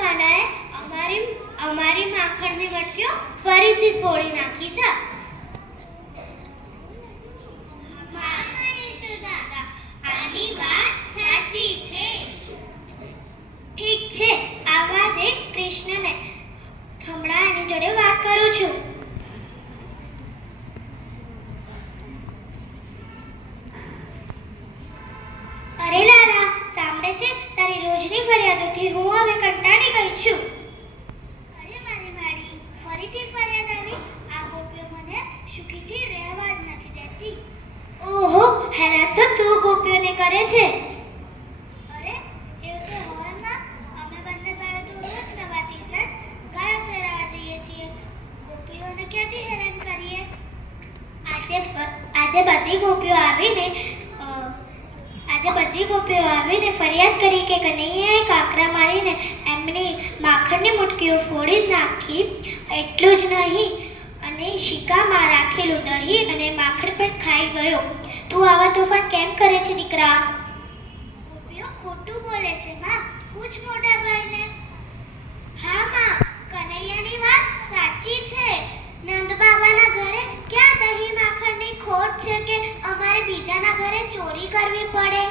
કાનાએ અમારી માખણની મટકીઓ ફરીથી ફોડી નાખી છે. આની વાત સાચી છે. ઠીક છે, આવા દે કૃષ્ણને. હમણાં એની જોડે વાત કરું છું. અરે લાલા, સાંભળે છે? તારી રોજની ફરિયાદોથી હું હવે કંટાળી ગઈ છું. અરે મારી માડી, ફરીથી ફરિયાદ આવી? આ ગોપીઓ મને સુખીથી રહેવા જ નથી દેતી. ઓહો, હેરાન તો તું ગોપીઓને કરે છે. અરે એવું તો હવનમાં અમે બંને ભાઈઓ તો રોજ નવા ટી-શર્ટ ગાયો ચરાવવા જઈએ છીએ. ગોપીઓને ક્યાંથી હેરાન કરીએ? આજે બધી ગોપીઓ આવીને ફરિયાદ કરી કે કનૈયાએ કાકરા મારીને એમની માખણની મુઠ્ઠીઓ ફોડી નાખી. એટલું જ નહીં, અને શિકામાં રાખેલું દહીં અને માખણ પણ ખાઈ ગયો. તું આવા તોફાન કેમ કરે છે દીકરા? ગોપીઓ ખોટું બોલે છે માં. પૂછ મોટા ભાઈને. હા માં, કનૈયાની વાત સાચી છે. નંદ બાબાના ઘરે ક્યાં દહીં માખણની ખોટ છે કે અમારે બીજાના ઘરે ચોરી કરવી પડે?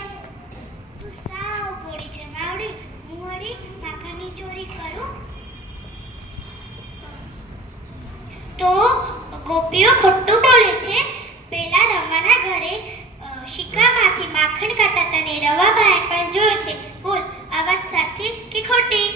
તું સાવ ગોળી છે માવડી. હું વળી માખણની ચોરી કરું? તો ગોપીઓ ખોટું બોલે છે. પેલા રમાના ઘરે શિકામાંથી માખણ કાઢતા તને રવાબાએ પણ જોયો છે. બોલ, આ વાત સાચી કે ખોટી?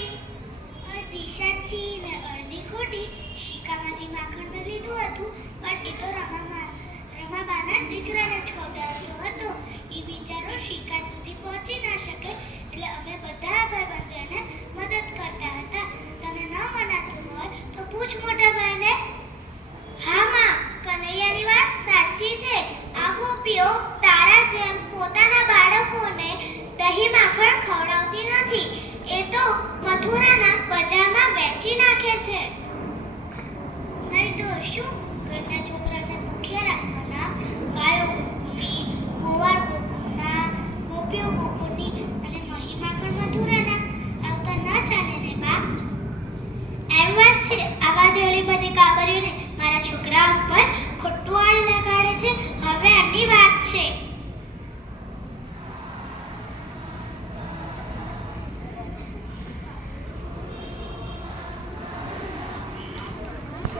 અડધી સાચી ને અડધી ખોટી. શિકામાંથી માખણ મેં લીધું હતું, પણ એ તો રમાબાના દીકરાને જ ખવડાવ્યો હતો. એ બિચારો શિકાર સુધી પહોંચી ના શકે, એટલે અમે બધા ભાઈબંધો એને મદદ કરતા હતા. તને ન મનાતું હોય તો પૂછ મોટા ભાઈને.